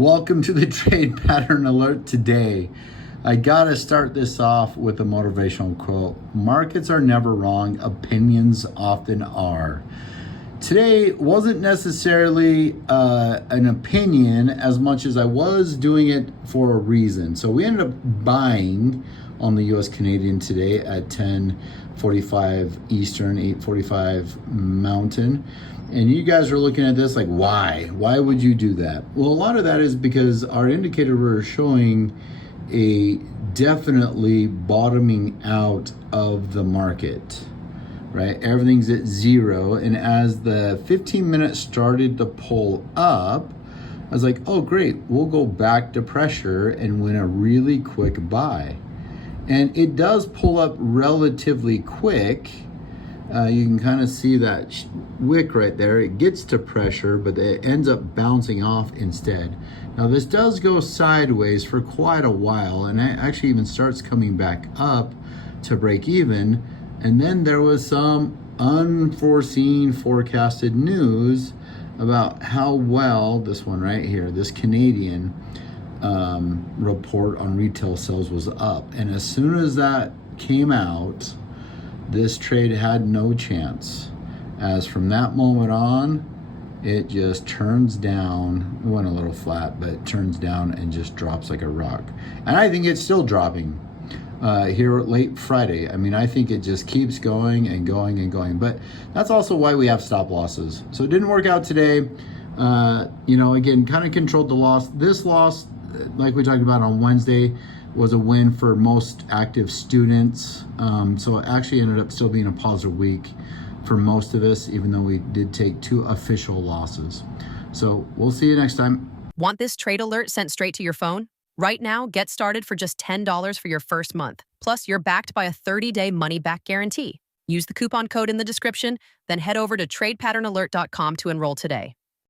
Welcome to the Trade Pattern Alert today. I gotta start this off with a motivational quote. Markets are never wrong, opinions often are. Today wasn't necessarily an opinion as much as I was doing it for a reason. So we ended up buying on the US Canadian today at 10:45 Eastern, 8:45 Mountain. And you guys are looking at this like, why? Why would you do that? Well, a lot of that is because our indicator were showing a definitely bottoming out of the market, right? Everything's at zero. And as the 15 minutes started to pull up, I was like, oh, great. We'll go back to pressure and win a really quick buy. And it does pull up relatively quick. You can kind of see that wick right there. It gets to pressure, but it ends up bouncing off instead. Now this does go sideways for quite a while, and it actually even starts coming back up to break even. And then there was some unforeseen forecasted news about how well this one right here, this Canadian report on retail sales was up. And as soon as that came out, this trade had no chance, as from that moment on, it just turns down. It went a little flat, but it turns down and just drops like a rock. And I think it's still dropping here late Friday. I mean, I think it just keeps going and going and going. But that's also why we have stop losses. So it didn't work out today. Again, kind of controlled the loss. This loss, like we talked about on Wednesday, was a win for most active students. So it actually ended up still being a positive week for most of us, even though we did take 2 official losses. So we'll see you next time. Want this trade alert sent straight to your phone? Right now, get started for just $10 for your first month. Plus, you're backed by a 30-day money-back guarantee. Use the coupon code in the description, then head over to tradepatternalert.com to enroll today.